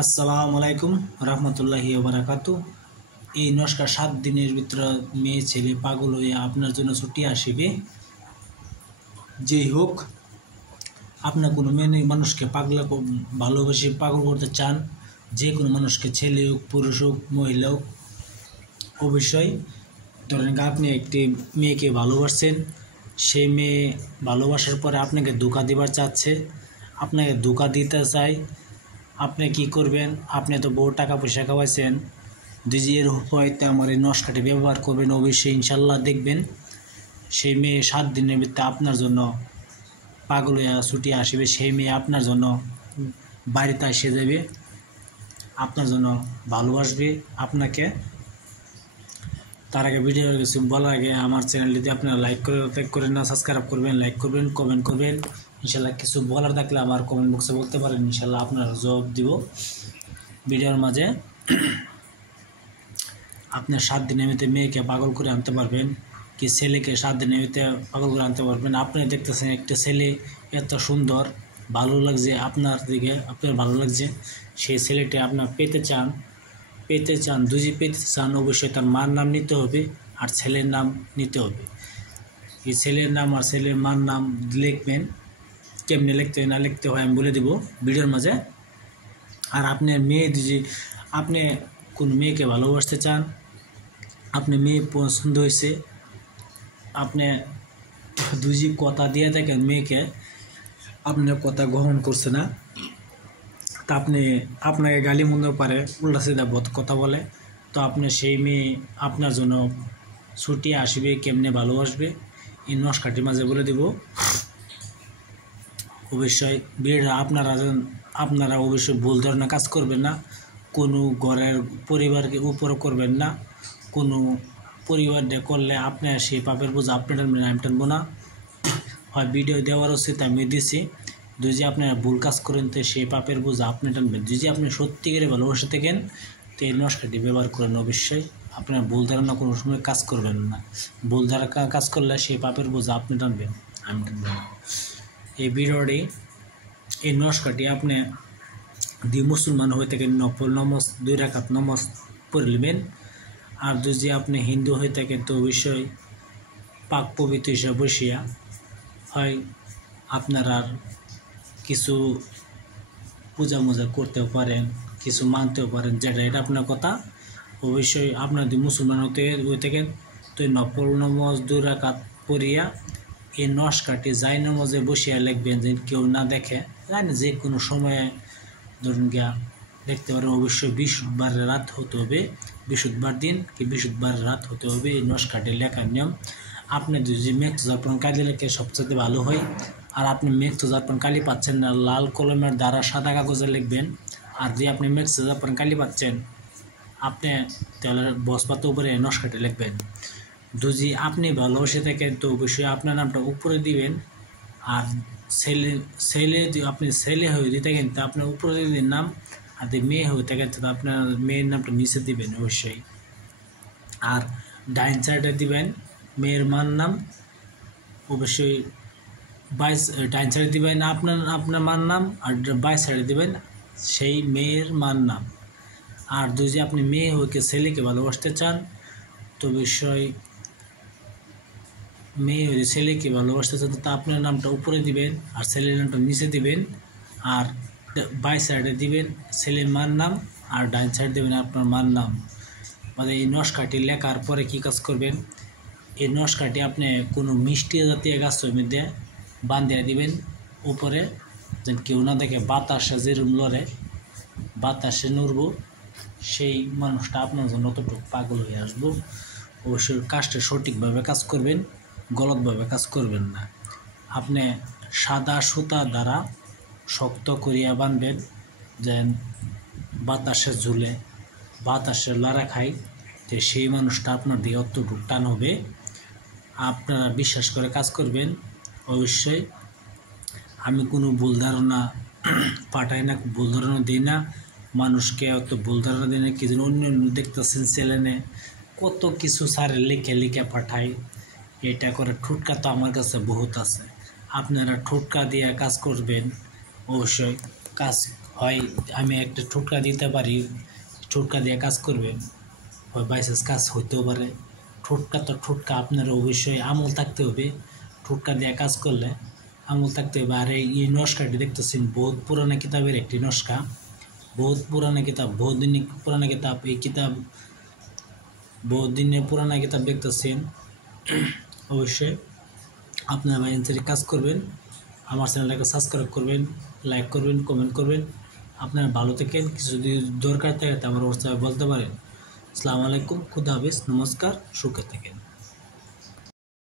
আসসালামু আলাইকুম রহমতুল্লাহি ওবারাকাতু। এই নস্কা 7 দিনের ভিতরে মেয়ে ছেলে পাগল হয়ে আপনার জন্য ছুটি আসিবে। যেই হোক, আপনার কোনো মেয়ে মানুষকে ভালোবেসে পাগল করতে চান, যে কোনো মানুষকে, ছেলে হোক, পুরুষ হোক, মহিলা হোক, অবশ্যই ধরেন আপনি একটি মেয়েকে ভালোবাসছেন, সেই মেয়ে ভালোবাসার পরে আপনাকে ধোঁকা দেবার চাচ্ছে, আপনাকে ধোঁকা দিতে চায়। আপনি কি করবেন? আপনি তো বহু টাকা পয়সা খাওয়াইছেন, নিজের হয়তো আমার এই নস্কাটি ব্যবহার করবেন। অবশ্যই ইনশাল্লাহ দেখবেন সেই মেয়ে 7 দিনের ভিতরে আপনার জন্য পাগল হয়ে ছুটি আসবে। সেই মেয়ে আপনার জন্য বাড়িতে এসে যাবে, আপনার জন্য ভালোবাসবে আপনাকে। তার আগে ভিডিওর কিছু বলার আগে আমার চ্যানেলটিতে আপনারা লাইক করেন না, সাবস্ক্রাইব করবেন, লাইক করবেন, কমেন্ট করবেন। ইনশাল্লাহ কিছু বলার থাকলে আমার কমেন্ট বক্সে বলতে পারেন, ইনশাল্লাহ আপনারা জবাব দিব ভিডিওর মাঝে। আপনার 7 দিনের ভিতরে মেয়েকে পাগল করে আনতে পারবেন, কি ছেলেকে 7 দিনের ভিতরে পাগল করে আনতে পারবেন। আপনি দেখতেছেন একটা ছেলে এত সুন্দর, ভালো লাগছে আপনার দিকে, আপনার ভালো লাগছে, সেই ছেলেটি আপনার পেতে চান, দুজি পেতে চান। অবশ্যই তার মার নাম নিতে হবে আর ছেলের নাম নিতে হবে। এই ছেলের নাম আর ছেলের মার নাম লিখবেন, কেমনে লিখতে হয় না লিখতে হয় আমি বলে দেব ভিডিওর মাঝে। আর আপনার মেয়ে যদি আপনি কোন মেয়েকে ভালোবাসতে চান, আপনি মেয়ে পছন্দ হয়েছে, আপনি দুজি কথা দিয়ে থাকেন মেয়েকে, আপনার কথা গ্রহণ করছে না, তা আপনাকে গালি মন্দ পারে, উল্টা সিধা কথা বলে, তো আপনি সেই মেয়ে আপনার জন্য ছুটি আসবে, কেমনে ভালোবাসবে এই নস্কাটির মাঝে বলে দেব। অবশ্যই বিয়েটা আপনারা অবশ্যই ভুল ধরনের কাজ করবেন না, কোনো ঘরের পরিবারকে উপর করবেন না। কোনো পরিবারটা করলে আপনার সেই পাপের বোঝা আপনি টানবেন, আমি টানবো না। হয় ভিডিও দেওয়ার উচিত আমি দিছি, যদি আপনারা ভুল কাজ করেন তো সেই পাপের বোঝা আপনি টানবেন। যদি আপনি সত্যিকারে ভালোবাসে থাকেন তো এই নস্কাটি ব্যবহার করেন। অবশ্যই আপনার ভুল ধারণা কোনো সময় কাজ করবেন না, ভুল ধারণা কাজ করলে সেই পাপের বোঝা আপনি টানবেন, আমি টানবো না। এই ভিডিওটি, এই নস্কাটি আপনি যদি মুসলমান হয়ে থাকেন নফল নামাজ 2 রাকাত নামাজ পড়ে নেবেন। আর যদি আপনি হিন্দু হয়ে থাকেন তো অবশ্যই পাক পবিত্র হিসাবে বসিয়া হয় আপনারা কিছু পূজা মোজা করতেও পারেন, কিছু মানতেও পারেন, যেটা এটা আপনার কথা। অবশ্যই আপনার যদি মুসলমান হয়ে থাকেন তো এই নফল নামাজ 2 রাকাত পড়িয়া এই নস্কাটি যাই নামাজে বসিয়া লিখবেন, যে কেউ না দেখে, জানি যে কোনো সময়ে ধরুন গিয়া দেখতে পারেন। অবশ্যই বৃহস্পতিবারের রাত হতে হবে, বৃহস্পতিবার দিন কি বৃহস্পতিবারের রাত হতে হবে এই নস্কাটি লেখার নিয়ম। আপনি যদি মেঘ-তর্পণ কালি লেখে সবচেয়ে ভালো হয়। আর আপনি মেঘ-তর্পণ কালি পাচ্ছেন না, লাল কলমের দ্বারা সাদা কাগজে লিখবেন। আর যদি আপনি মেঘ-তর্পণ কালি পাচ্ছেন, আপনি তাহলে বসপাতে উপরে নস্কাটি লিখবেন। যদি আপনি ভালোবাসে থাকেন তো অবশ্যই আপনার নামটা উপরে দিবেন। আর আপনি ছেলে হয়ে দিয়ে থাকেন তো আপনার উপরে দিবেন নাম, আর যদি মেয়ে হয়ে থাকেন তো আপনার মেয়ের নামটা নিচে দিবেন অবশ্যই। আর ডাইন সাইডে দিবেন মেয়ের মার নাম, অবশ্যই ডাইন সাইডে দিবেন আপনার মার নাম, আর বাই সাইডে দিবেন সেই মেয়ের মার নাম। আর যদি আপনি মেয়ে হয়ে ছেলেকে ভালোবাসতে চান তো অবশ্যই মেয়ে হয়ে ছেলেকে ভালোবাসতে চান তো আপনার নামটা উপরে দিবেন আর ছেলের নামটা নিচে দিবেন। আর বাই সাইডে দিবেন ছেলের মার নাম, আর ডাইন সাইড দেবেন আপনার মার নাম। মানে এই নস্কাটি লেখার পরে কী কাজ করবেন, এই নস্কাটি আপনি কোনো মিষ্টি জাতীয় গাছের মধ্যে বাঁধিয়ে দিবেন উপরে, যেন কেউ না দেখে। বাতাসে যেরকম লড়ে, বাতাসে নড়ব, সেই মানুষটা আপনার জন্য অতটুকু পাগল হয়ে আসবো। অবশ্যই কাজটা সঠিকভাবে কাজ করবেন, গলতভাবে কাজ করবেন না। আপনি সাদা সুতা দ্বারা শক্ত করিয়া বাঁধবেন, যেন বাতাসে ঝুলে, বাতাসে লড়া খায়, যে সেই মানুষটা আপনার দিয়ে অতটুকু টান হবে। আপনারা বিশ্বাস করে কাজ করবেন। অবশ্যই আমি কোনো ভুল ধারণা পাঠাই না, ভুল ধারণা দিই না মানুষকে, অত ভুল ধারণা দিই না। কি যেন অন্য দেখতেছেন চ্যানেলে কত কিছু স্যারে লিখে পাঠায়, এটা করে ঠুটকা তো আমার কাছে বহুত আছে। আপনারা ঠুটকা দিয়ে কাজ করবেন, অবশ্যই কাজ হয় আমি একটা টোটকা দিতে পারি, টোটকা দিয়ে কাজ করবেন, হয় বাইসেস কাজ হইতেও পারে। টোটকা তো টোটকা, আপনার অবশ্যই আমল থাকতে হবে। টোটকা দিয়ে কাজ করলে আমল থাকতে হবে। আর এই নস্কাটি দেখতেছেন বহুত পুরানো কিতাবের একটি নস্কা, বহুত পুরানো কিতাব, বহুত দিনের পুরানো কিতাব। এই কিতাব বহুত দিনের পুরানো কিতাব দেখতেছেন। অবশ্যই আপনারা ভাই কাজ করবেন। আমার চ্যানেলটাকে সাবস্ক্রাইব করবেন, লাইক করবেন, কমেন্ট করবেন। আপনারা ভালো থাকেন। কিছু যদি দরকার থাকে তো আমার হোয়াটসঅ্যাপে বলতে পারেন। আসসালামু আলাইকুম, খুদা হাফেজ, নমস্কার, সুখে থাকেন।